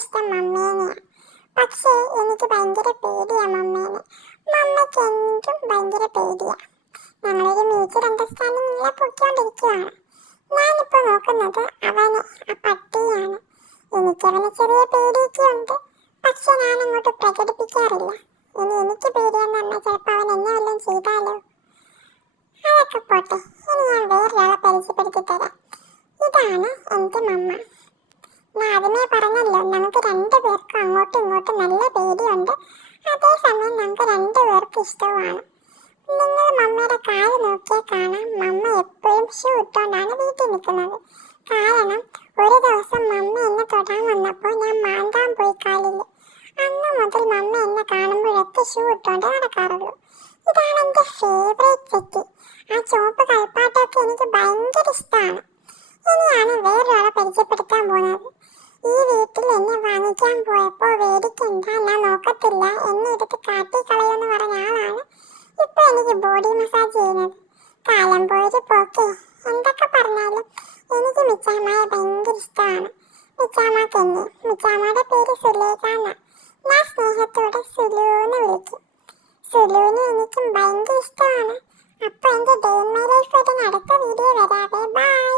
ഇഷ്ടം മമ്മേനെയാ. പക്ഷേ എനിക്ക് ഭയങ്കര പേടിയാ മമ്മേനെ. മമ്മയ്ക്ക് എന്തും ഭയങ്കര പേടിയാ. ഞങ്ങളൊരു മ്യൂച്വൽ അണ്ടർസ്റ്റാൻഡിംഗ് ഇല്ല പൊയ്ക്കൊണ്ടിരിക്കുകയാണ്. ഞാനിപ്പോ നോക്കുന്നത് അവനെ, ആ പട്ടിയാണ്. എനിക്കവനെ ചെറിയ പേടിയൊക്കെ ഉണ്ട്. പക്ഷെ ഞാൻ അങ്ങോട്ട് പ്രകടിപ്പിക്കാറില്ല. ഇനി എനിക്ക് പേടിയെന്ന് പറഞ്ഞാൽ ചിലപ്പോൾ അവൻ എന്നെ വല്ലതും ചെയ്താലോ. അതൊക്കെ പോട്ടെ, ഇനി ഞാൻ വേറൊരാളെ പരിചയപ്പെടുത്തി തരാം. ഇതാണ് എൻ്റെ മമ്മ. ഞാൻ ആദ്യമേ പറഞ്ഞല്ലോ, നമുക്ക് രണ്ടുപേർക്കും അങ്ങോട്ടും ഇങ്ങോട്ടും നല്ല പേടിയുണ്ട്. അതേസമയം നമുക്ക് രണ്ടുപേർക്കും ഇഷ്ടവുമാണ്. നിങ്ങൾ മമ്മയുടെ കാല് നോക്കിയാൽ കാണാം, മമ്മ എപ്പോഴും ഷൂ ഇട്ടുകൊണ്ടാണ് വീട്ടിൽ നിൽക്കുന്നത്. കാരണം ഒരു ദിവസം മമ്മ എന്നെ തൊടാൻ വന്നപ്പോൾ ഞാൻ മാന്താൻ പോയി കാലിൽ. അന്ന് മുതൽ മമ്മ എന്നെ കാണുമ്പോഴൊക്കെ ഷൂ ഇട്ടുകൊണ്ട് നടക്കാറുള്ളൂ. ഇതാണ് എൻ്റെ ഫേവറേറ്റ് സെറ്റ്. ആ ചുവപ്പ് കളിപ്പാട്ടമൊക്കെ എനിക്ക് ഭയങ്കര ഇഷ്ടമാണ്. ഇനിയാണ് വേറൊരാളെ പരിചയപ്പെടുത്താൻ പോകുന്നത്. ഈ വീട്ടിൽ എന്നെ വാങ്ങിക്കാൻ പോയപ്പോൾ വേടിക്കണ്ട, ഞാൻ നോക്കത്തില്ല, എന്നെ എടുത്ത് കാട്ടിക്കളയുമെന്ന് പറഞ്ഞ ആളാണ് ഇപ്പൊ എനിക്ക് ബോഡി മസാജ് ചെയ്യുന്നത്. കാലം പോയൊരു പോക്കേ. എന്തൊക്കെ പറഞ്ഞാലും എനിക്ക് മിച്ചാമ്മയെ ഭയങ്കര ഇഷ്ടമാണ്. മിച്ചാമ്മക്ക് എന്നെ, മിച്ചാമ്മയുടെ പേര് സുലേഖ എന്നാ. ഞാൻ സ്നേഹത്തോടെ സുലു എന്ന് വിളിക്കും. സുലുവിനെ എനിക്കും ഭയങ്കര ഇഷ്ടമാണ്. അപ്പോൾ എൻ്റെ ഡേ ഇൻ മൈ ലൈഫ് അടുത്ത വീഡിയോ വരാവേ. ബൈ.